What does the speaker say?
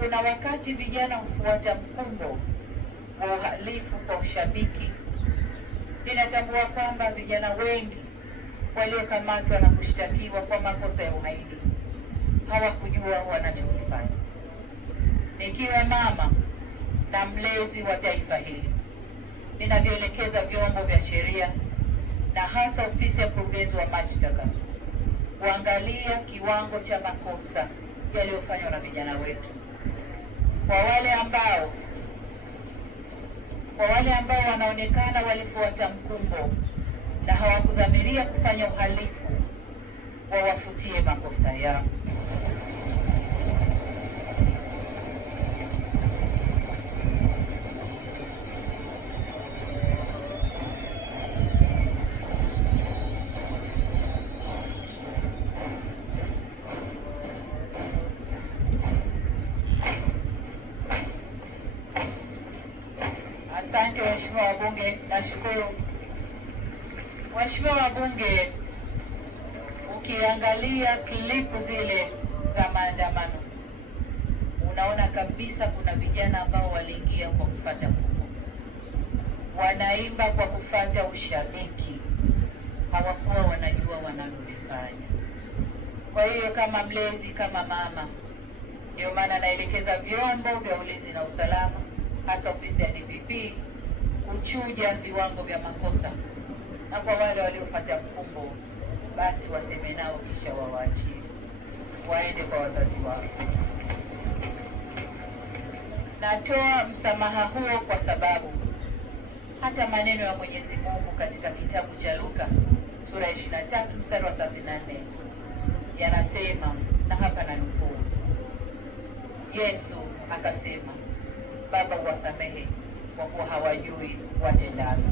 kuna wakati vijana hufuata mkumbo wa uhalifu kwa ushabiki. Ninatambua kwamba vijana wengi waliokamatwa na kushtakiwa kwa makosa ya uhaini hawakujua wanachokifanya. Nikiwa mama na mlezi wa taifa hili, ninavyoelekeza vyombo vya sheria na hasa ofisi ya mkurugenzi wa mashtaka kuangalia kiwango cha makosa yaliyofanywa na vijana wetu. Kwa wale ambao wanaonekana walifuata mkumbo na hawakudhamiria kufanya uhalifu, wawafutie makosa yao. Asante waheshimiwa wabunge, nashukuru. Waheshimiwa wabunge, ukiangalia klipu zile za maandamano, unaona kabisa kuna vijana ambao waliingia kwa kufuata mkumbo, wanaimba kwa kufuata ushabiki, hawakuwa wanajua wanalolifanya. Kwa hiyo kama mlezi, kama mama, ndio maana naelekeza vyombo vya ulinzi na usalama, hasa ofisi ya DPP, kuchuja viwango vya makosa, na kwa wale waliofuata mkumbo basi waseme nao kisha wawaachie waende kwa wazazi wao. Natoa msamaha huo kwa sababu hata maneno ya Mwenyezi Mungu katika kitabu cha Luka sura ya 23 mstari wa 34 yanasema, na hapa na nukuu, Yesu akasema, Baba uwasamehe kwa kuwa hawajui watendalo.